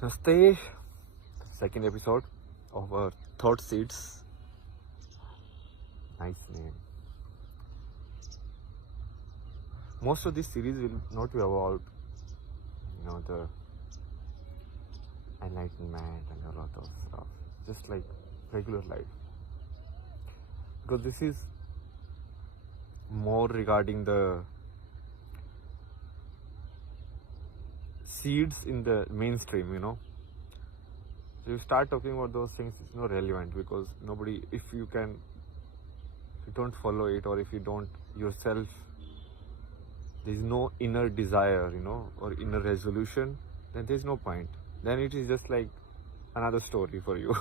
Namaste, second episode of our Thought Seeds. Nice name. Most of this series will not be about, the enlightenment and a lot of stuff. Just like regular life. Because this is more regarding the seeds in the mainstream, So you start talking about those things, it's not relevant because nobody, if you don't follow it, or if you don't yourself, there's no inner desire, or inner resolution, then there's no point. Then it is just like another story for you.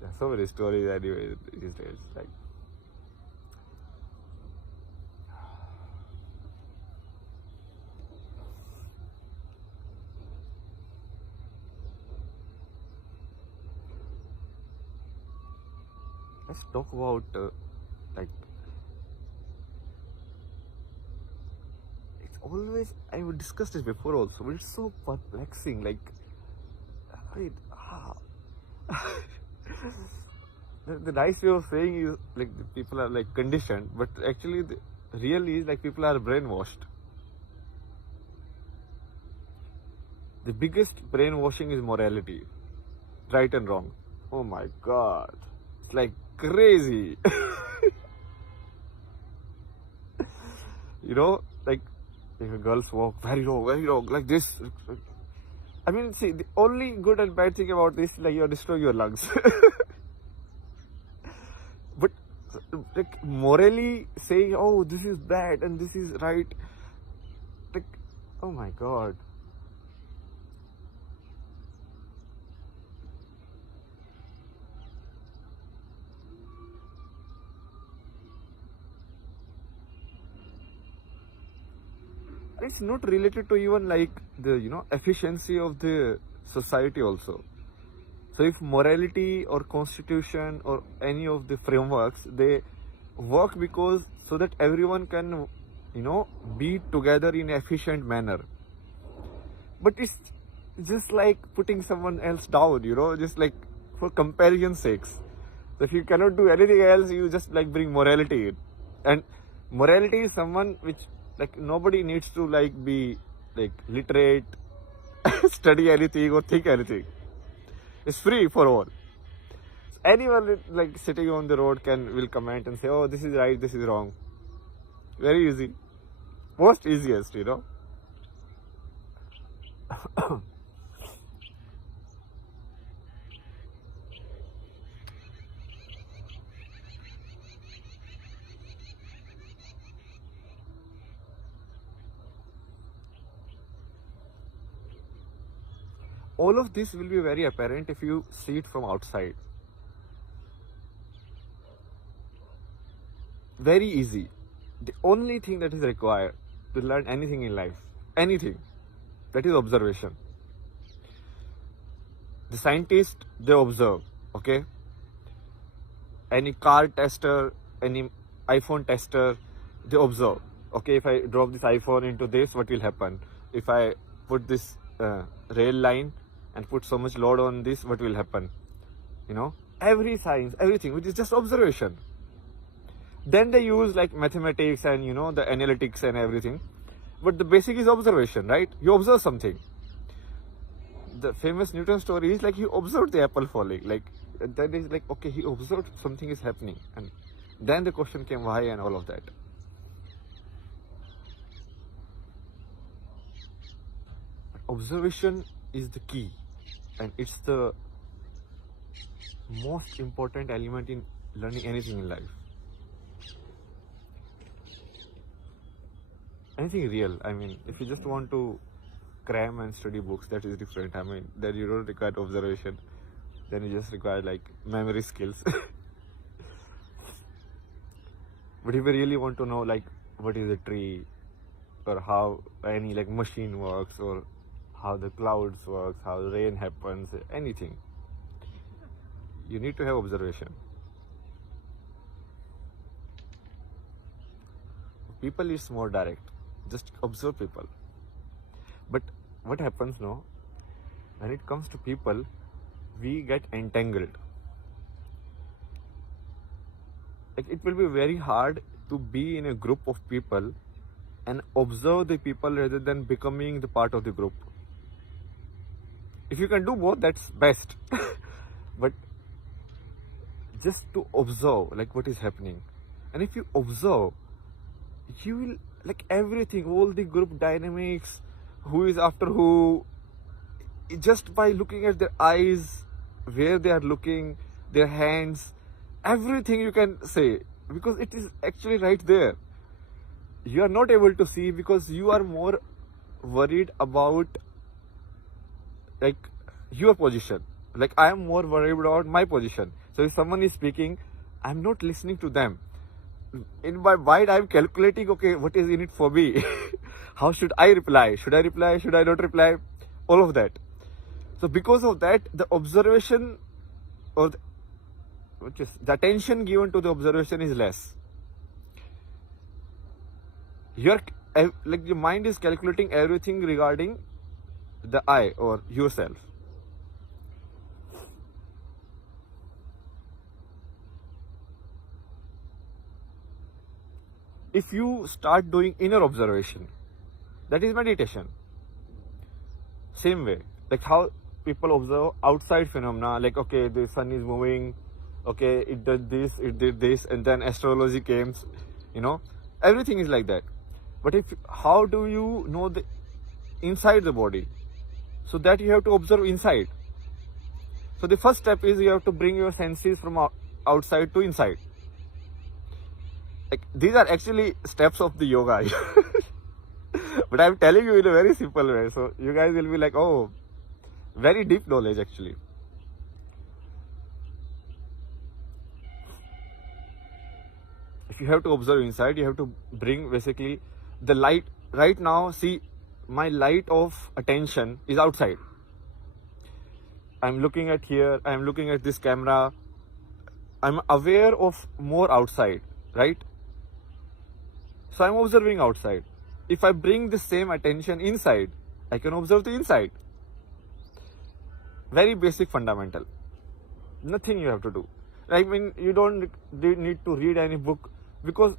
There's so many stories anyway these days. Like, let's talk about it's always, I would discuss this before also, but it's so perplexing. Like, wait, the nice way of saying is like the people are like conditioned, but actually really is like people are brainwashed. The biggest brainwashing is morality, right and wrong. Oh my god, it's like crazy. Like if a girl's walk very wrong, like this. I mean, see, the only good and bad thing about this is like you're destroying your lungs. But like morally saying, oh, this is bad and this is right, like, oh my god. It's not related to even like the efficiency of the society also. So if morality or constitution or any of the frameworks, they work because so that everyone can be together in an efficient manner. But it's just like putting someone else down, just like for comparison sakes. So if you cannot do anything else, you just like bring morality in. And morality is someone which like nobody needs to like be like literate, study anything or think anything. It's free for all. Anyone like sitting on the road will comment and say, oh, this is right, this is wrong. Very easy. Most easiest, All of this will be very apparent if you see it from outside. Very easy. The only thing that is required to learn anything in life, anything, that is observation. The scientists, they observe, okay? Any car tester, any iPhone tester, they observe. Okay, if I drop this iPhone into this, what will happen? If I put this rail line and put so much load on this, what will happen? Every science, everything, which is just observation. Then they use like mathematics and the analytics and everything. But the basic is observation, right? You observe something. The famous Newton story is like he observed the apple falling. Like that is like, okay, he observed something is happening. And then the question came why and all of that. Observation is the key, and it's the most important element in learning anything in life. Anything real. I mean, if you just want to cram and study books, that is different. I mean, then you don't require observation. Then you just require like memory skills. But if you really want to know like what is a tree, or how any like machine works, or how the clouds works, how rain happens, anything, you need to have observation. People is more direct. Just observe people. But what happens now, when it comes to people, we get entangled. Like, it will be very hard to be in a group of people and observe the people rather than becoming the part of the group. If you can do both, that's best. But just to observe like what is happening, and if you observe, you will like everything, all the group dynamics, who is after who, just by looking at their eyes, where they are looking, their hands, everything you can say, because it is actually right there. You are not able to see because you are more worried about like your position. Like, I am more worried about my position. So if someone is speaking, I'm not listening to them. In my mind, I'm calculating, okay, what is in it for me? How should I reply? Should I reply? Should I not reply? All of that. So because of that, the observation or the attention given to the observation is less. Your mind is calculating everything regarding the I or yourself. If you start doing inner observation, that is meditation. Same way, like how people observe outside phenomena, like, okay, the sun is moving, okay, it did this, and then astrology came, everything is like that. But how do you know the inside the body? So that you have to observe inside. So the first step is you have to bring your senses from outside to inside. Like, these are actually steps of the yoga. But I'm telling you in a very simple way. So you guys will be like, oh, very deep knowledge actually. If you have to observe inside, you have to bring basically the light. Right now, see, my light of attention is outside. I'm looking at here, I'm looking at this camera. I'm aware of more outside, right? So I'm observing outside. If I bring the same attention inside, I can observe the inside. Very basic, fundamental. Nothing you have to do. I mean, you don't need to read any book, because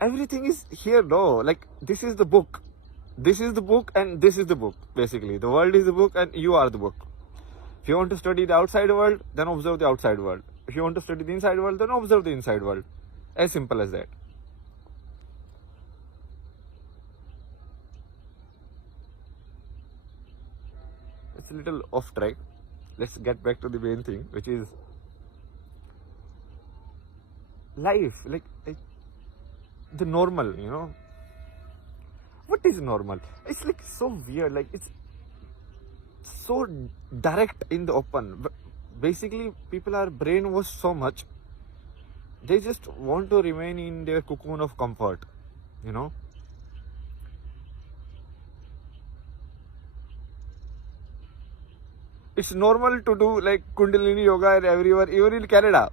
everything is here, no? Like, this is the book. This is the book and this is the book, basically. The world is the book and you are the book. If you want to study the outside world, then observe the outside world. If you want to study the inside world, then observe the inside world. As simple as that. It's a little off track. Let's get back to the main thing, which is life. Like the normal, What is normal? It's like so weird. Like, it's so direct in the open. But basically, people are brainwashed so much. They just want to remain in their cocoon of comfort, It's normal to do like Kundalini yoga and everywhere, even in Canada.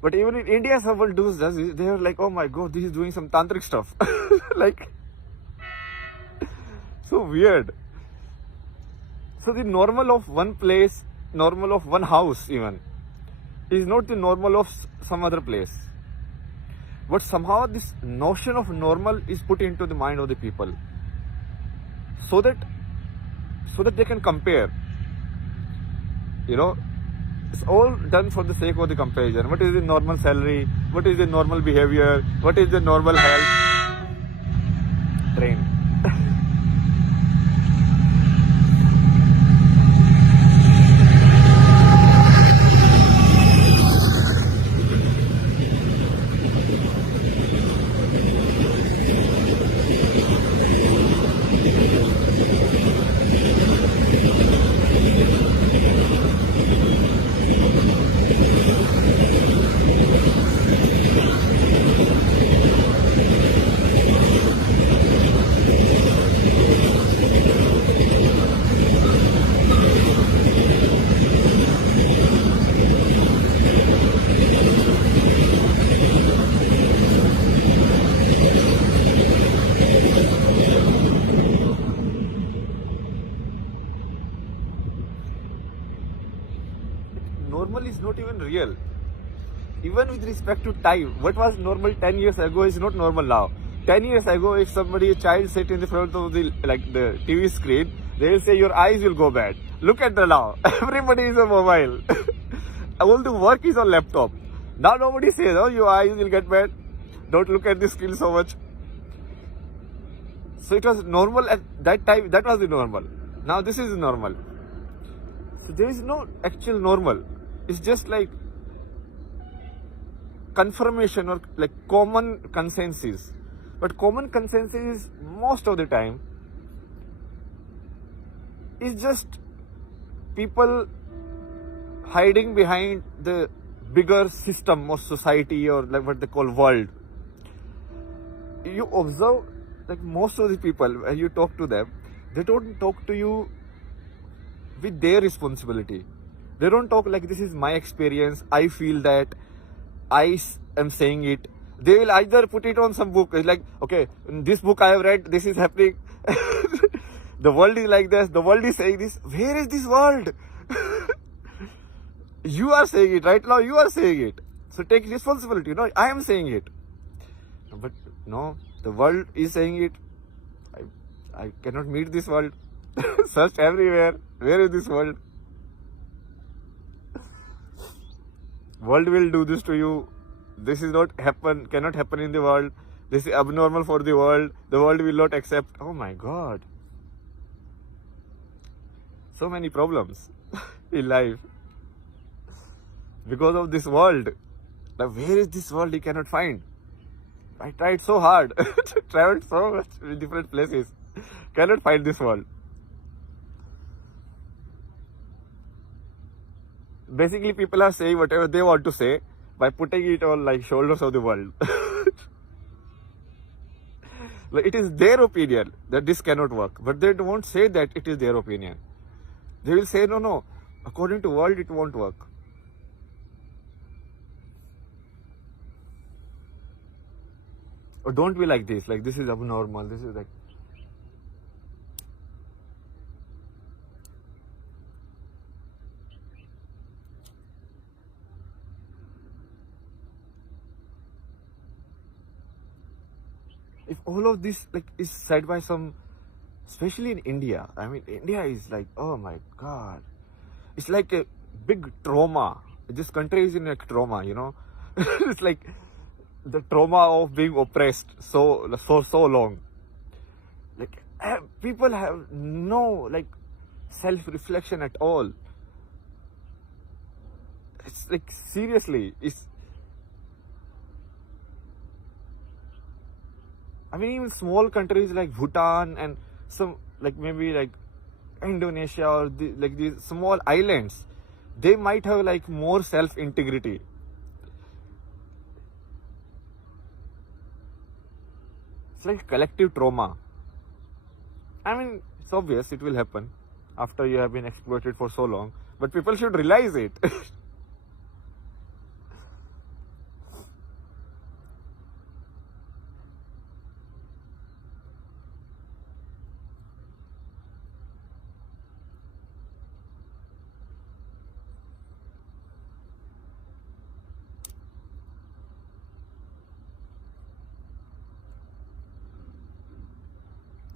But even in India, someone does this. They are like, oh my god, this is doing some tantric stuff. Like, so weird. So the normal of one place, normal of one house even, is not the normal of some other place. But somehow this notion of normal is put into the mind of the people, so that they can compare. It's all done for the sake of the comparison. What is the normal salary? What is the normal behavior? What is the normal health? Train. normal is not even real. Even with respect to time, what was normal 10 years ago is not normal now. 10 years ago, if a child sit in the front of the TV screen, they will say your eyes will go bad. Look at the now. Everybody is on mobile. All the work is on laptop. Now nobody says, oh, your eyes will get bad. Don't look at the screen so much. So it was normal at that time. That was the normal. Now this is normal. So there is no actual normal. It's just like confirmation or like common consensus. But common consensus most of the time is just people hiding behind the bigger system of society or like what they call world. You observe like most of the people when you talk to them, they don't talk to you with their responsibility. They don't talk like this is my experience, I feel that, I am saying it. They will either put it on some book. It's like, okay, in this book I have read, this is happening. The world is like this. The world is saying this. Where is this world? You are saying it right now. You are saying it. So take responsibility. No, I am saying it. But no, the world is saying it. I cannot meet this world. Search everywhere. Where is this world? World will do this to you. This is not happen, cannot happen in the world. This is abnormal for the world. The world will not accept. Oh my God. So many problems in life. Because of this world. Now where is this world? You cannot find. I tried so hard. Traveled so much in different places. Cannot find this world. Basically, people are saying whatever they want to say by putting it on like shoulders of the world. Like, it is their opinion that this cannot work, but they won't say that it is their opinion. They will say, no, according to world, it won't work. Or don't be like this is abnormal, this is like. If all of this like is said by some, especially in India, I mean, India is like, oh my God, it's like a big trauma. This country is in a trauma, you know. It's like the trauma of being oppressed so long. Like people have no like self-reflection at all. It's like seriously, I mean, even small countries like Bhutan and some like maybe like Indonesia or like these small islands, they might have like more self-integrity. It's like collective trauma. I mean, it's obvious it will happen after you have been exploited for so long, but people should realize it.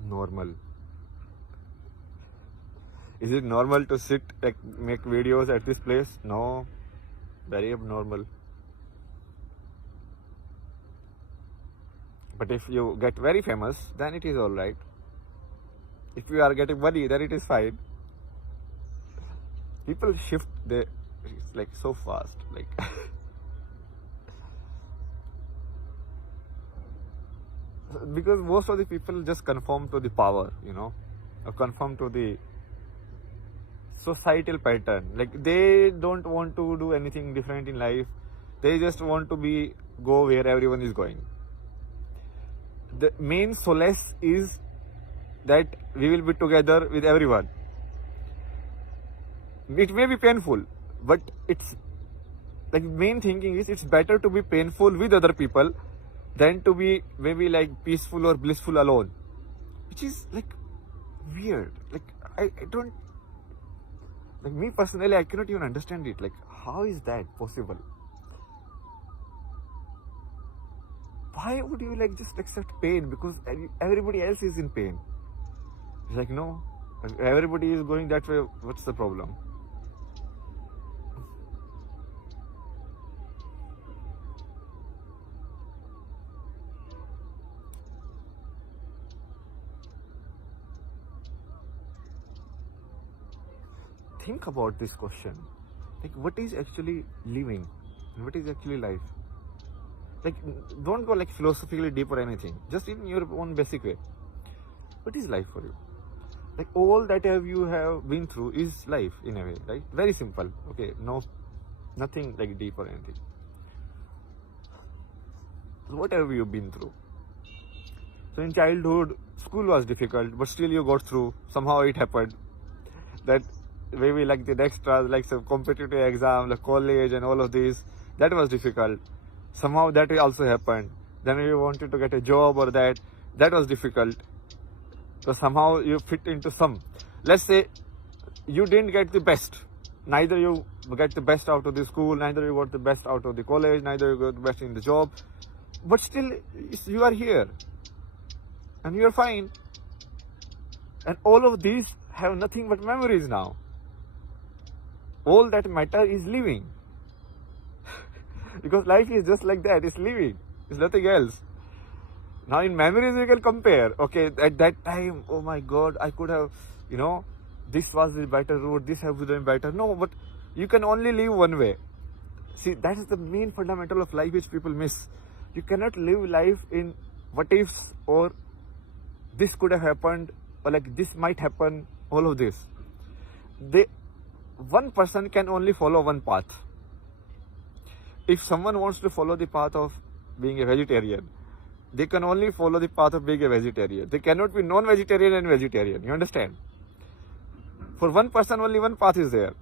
Normal. Is it normal to sit like make videos at this place? No, very abnormal. But if you get very famous, then it is all right. If you are getting money, then it is fine. People shift like so fast, like. Because most of the people just conform to the power, you know, or conform to the societal pattern. Like they don't want to do anything different in life. They just want to go where everyone is going. The main solace is that we will be together with everyone. It may be painful, but it's like main thinking is it's better to be painful with other people than to be maybe like peaceful or blissful alone, which is like weird. Like I don't, like me personally, I cannot even understand it. Like how is that possible? Why would you like just accept pain because everybody else is in pain? It's like, no, everybody is going that way. What's the problem? Think about this question. Like, what is actually living? And what is actually life? Like, don't go like philosophically deep or anything. Just in your own basic way. What is life for you? Like, all that you have been through is life in a way, right? Very simple. Okay, no, nothing like deep or anything. What have you been through? So in childhood, school was difficult, but still you got through. Somehow it happened. That maybe like the extras, like some competitive exam, like college and all of these, that was difficult. Somehow that also happened. Then you wanted to get a job or that was difficult. So somehow you fit into some. Let's say you didn't get the best. Neither you get the best out of the school, neither you got the best out of the college, neither you got the best in the job. But still, you are here. And you are fine. And all of these have nothing but memories now. All that matter is living. Because life is just like that, it's living. It's nothing else. Now in memories you can compare. Okay, at that time, oh my God, I could have, this was the better route, this have been better. No, but you can only live one way. See, that is the main fundamental of life which people miss. You cannot live life in what ifs or this could have happened or like this might happen, all of this. One person can only follow one path. If someone wants to follow the path of being a vegetarian, they can only follow the path of being a vegetarian. They cannot be non-vegetarian and vegetarian. You understand? For one person, only one path is there.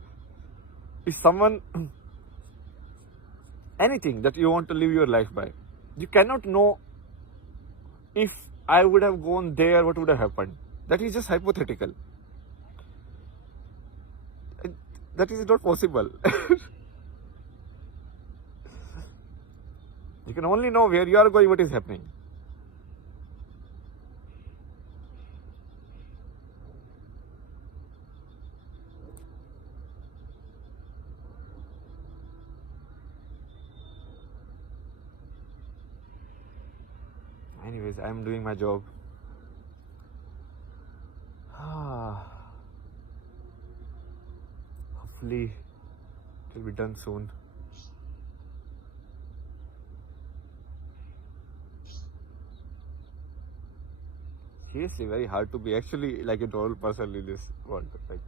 If someone, anything that you want to live your life by, you cannot know if I would have gone there, what would have happened. That is just hypothetical. That is not possible. You can only know where you are going, what is happening. Anyways, I am doing my job. Hopefully, it will be done soon. Seriously, very hard to be actually like a normal person in this world. Like,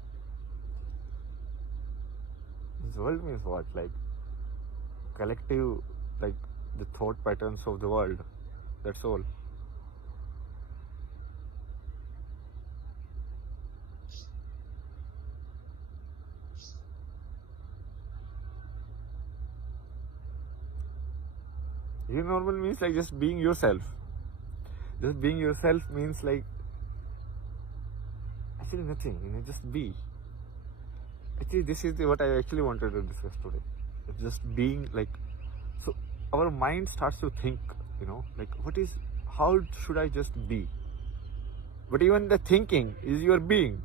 this world means what? Like, collective, like the thought patterns of the world. That's all. Being normal means like just being yourself. Just being yourself means like actually nothing, just be. Actually, this is what I actually wanted to discuss today. Just being like, so our mind starts to think, like how should I just be? But even the thinking is your being.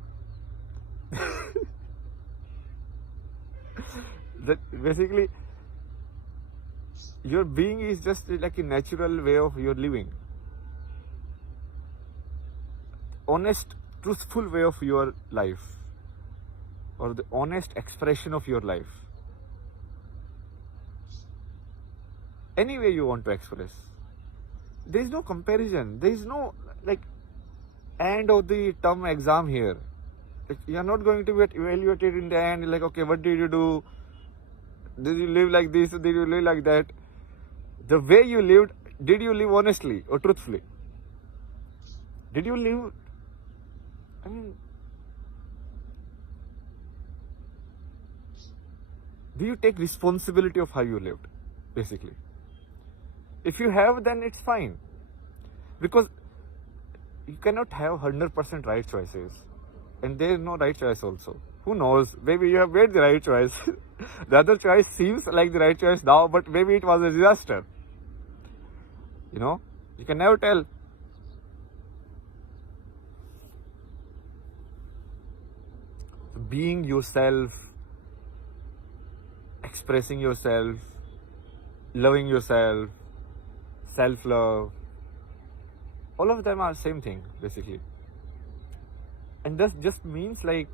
That basically, your being is just like a natural way of your living. Honest, truthful way of your life, or the honest expression of your life. Any way you want to express. There is no comparison. There is no like end of the term exam here. Like, you are not going to get evaluated in the end. Like, okay, what did you do? Did you live like this? Did you live like that? The way you lived, did you live honestly or truthfully? Did you live? Do you take responsibility of how you lived, basically? If you have, then it's fine. Because you cannot have 100% right choices. and there is no right choice also. Who knows? Maybe you have made the right choice. The other choice seems like the right choice now, but maybe it was a disaster. You know, you can never tell. Being yourself, expressing yourself, loving yourself, self-love, all of them are same thing basically. And that just means like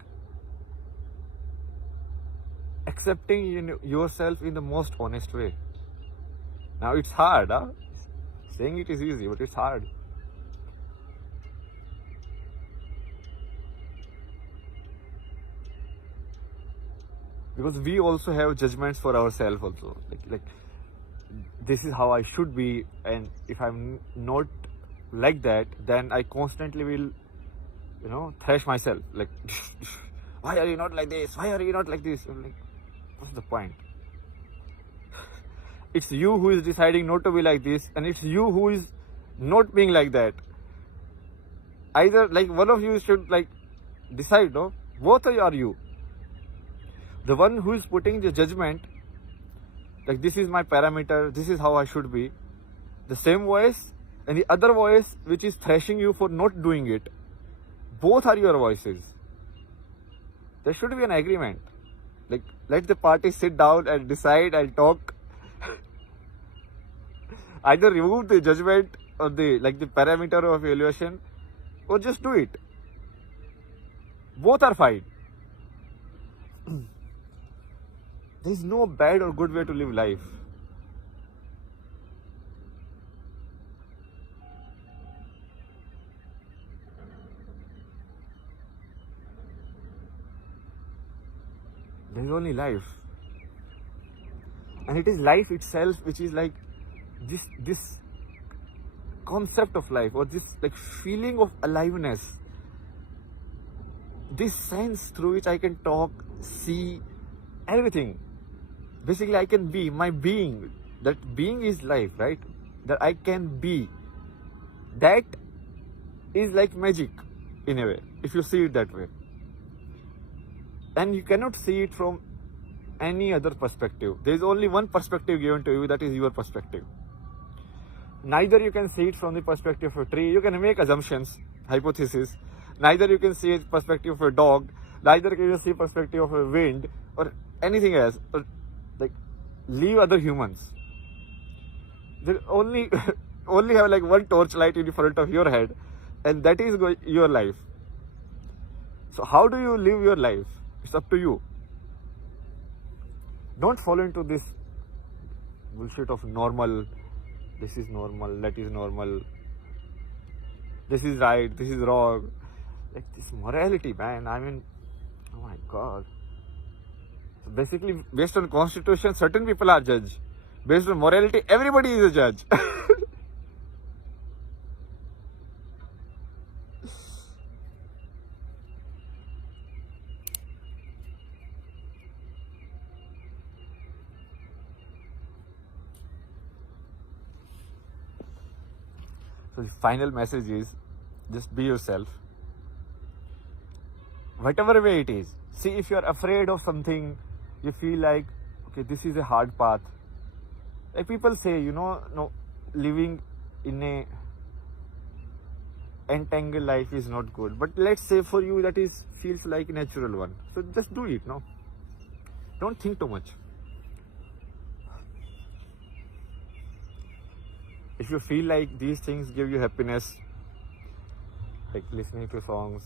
accepting yourself in the most honest way. Now it's hard, huh? Saying it is easy, but it's hard. Because we also have judgments for ourselves also. Like this is how I should be, and if I'm not like that, then I constantly will, thrash myself. Like, why are you not like this? Why are you not like this? I'm like, what's the point? It's you who is deciding not to be like this, and it's you who is not being like that. Either like one of you should like decide, no? Both are you. The one who is putting the judgment, like this is my parameter, this is how I should be, the same voice, and the other voice which is thrashing you for not doing it. Both are your voices. There should be an agreement. Like, let the party sit down and decide and talk. Either remove the judgment or the parameter of evaluation, or just do it. Both are fine. There is no bad or good way to live life. There is only life. And it is life itself which is like this concept of life, or this like feeling of aliveness. This sense through which I can talk, see, everything. Basically, I can be my being. That being is life, right? That I can be. That is like magic in a way, if you see it that way. And you cannot see it from any other perspective. There is only one perspective given to you, that is your perspective. Neither you can see it from the perspective of a tree. You can make assumptions, hypotheses. Neither you can see it perspective of a dog. Neither can you see perspective of a wind or anything else. Or like leave other humans. They only have like one torchlight in front of your head, and that is your life. So how do you live your life? It's up to you. Don't fall into this bullshit of normal. This is normal, that is normal. This is right, this is wrong. Like this morality, man. I mean, oh my God. So basically, based on constitution, certain people are judge. Based on morality, everybody is a judge. So the final message is, just be yourself. Whatever way it is. See, if you're afraid of something, you feel like, okay, this is a hard path. Like people say, no, living in a entangled life is not good. But let's say for you that feels like a natural one. So just do it, no? Don't think too much. If you feel like these things give you happiness, like listening to songs,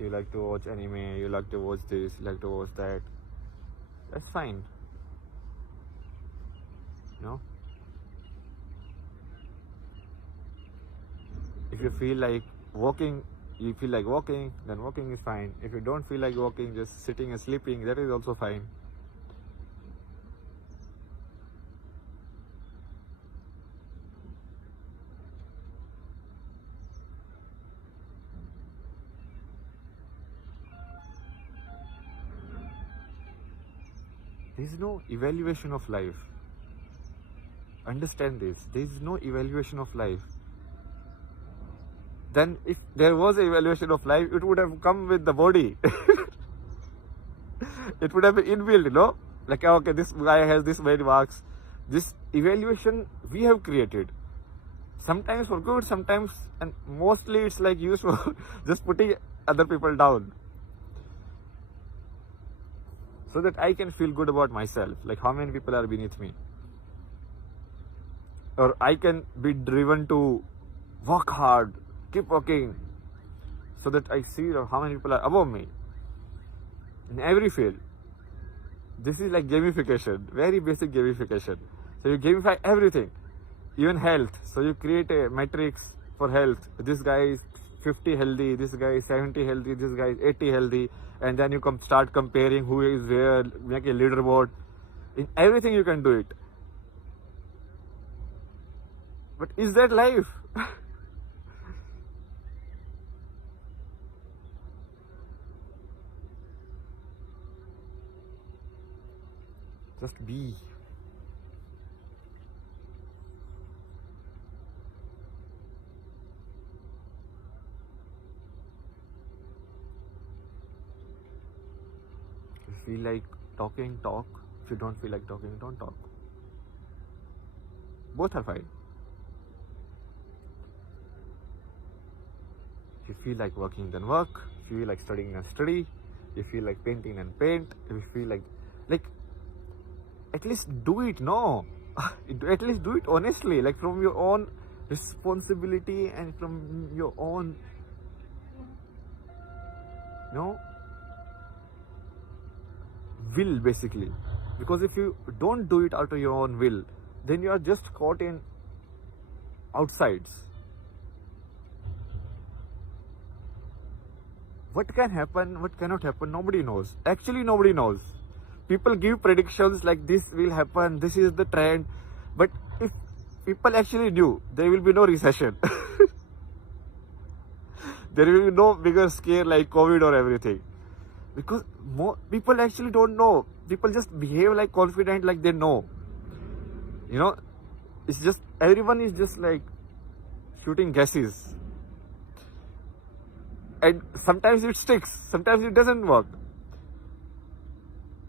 you like to watch anime, you like to watch this, you like to watch that, that's fine. If you feel like walking, then walking is fine. If you don't feel like walking, just sitting and sleeping, that is also fine. There is no evaluation of life. Understand this. There is no evaluation of life. then if there was an evaluation of life, it would have come with the body. It would have been inbuilt, you know, like, okay, this guy has this many marks. This evaluation we have created, sometimes for good, sometimes, and mostly it's like used for just putting other people down, so that I can feel good about myself, like how many people are beneath me, or I can be driven to work hard, keep working, so that I see how many people are above me in every field. This is like gamification, very basic gamification. So you gamify everything, even health. So you create a matrix for health. This guy is 50 healthy, this guy is 70 healthy, this guy is 80 healthy, and then you start comparing who is where, make a leaderboard. In everything you can do it. But is that life? Just be. If you feel like talking, talk. If you don't feel like talking, don't talk. Both are fine. If you feel like working, then work. If you feel like studying, then study. If you feel like painting, then paint. If you feel like at least do it, no. At least do it honestly, like from your own responsibility and from your own, will, basically. Because if you don't do it out of your own will, then you are just caught in outsides. What can happen, what cannot happen, nobody knows. Actually, nobody knows. People give predictions like this will happen, this is the trend. But if people actually knew, there will be no recession. There will be no bigger scare like COVID or everything. Because more people actually don't know. People just behave like confident, like they know. It's just, everyone is just like shooting guesses. And sometimes it sticks, sometimes it doesn't work.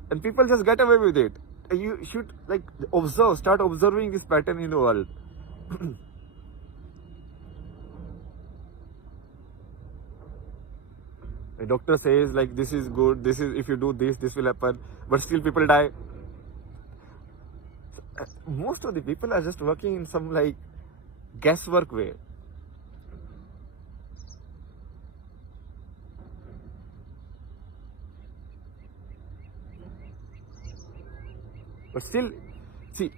And people just get away with it. You should start observing this pattern in the world. The doctor says like this is good, this is, if you do this will happen, but still people die. Most of the people are just working in some like guesswork way. But still, see,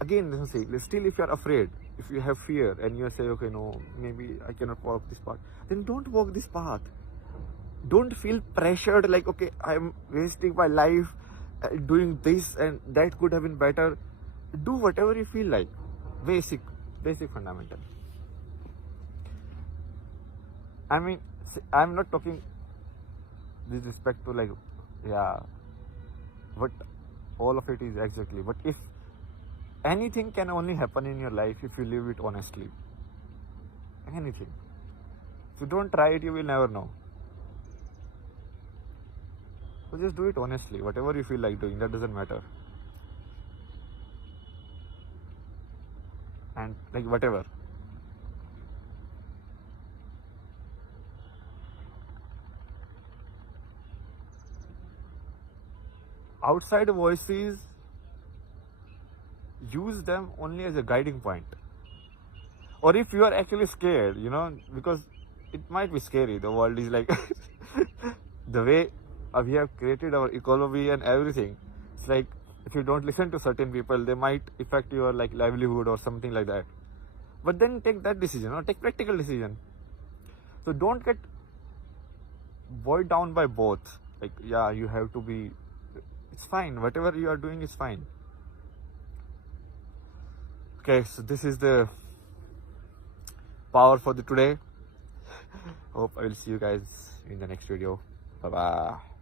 again, still if you are afraid, if you have fear and you say, okay, no, maybe I cannot walk this path, then don't walk this path. Don't feel pressured like, okay, I'm wasting my life doing this and that could have been better. Do whatever you feel like. Basic fundamental. I mean, I'm not talking with respect to like, what all of it is exactly. But if anything can only happen in your life if you live it honestly. Anything. If you don't try it, you will never know. So just do it honestly. Whatever you feel like doing, that doesn't matter. And like whatever. Outside voices, use them only as a guiding point. Or if you are actually scared, because it might be scary. The world is like the way we have created our economy and everything. It's like if you don't listen to certain people, they might affect your like livelihood or something like that. But then take that decision, take practical decision. So don't get boiled down by both. Like, you have to be, it's fine. Whatever you are doing is fine. Okay, so this is the power for the today. Hope I will see you guys in the next video. Bye bye.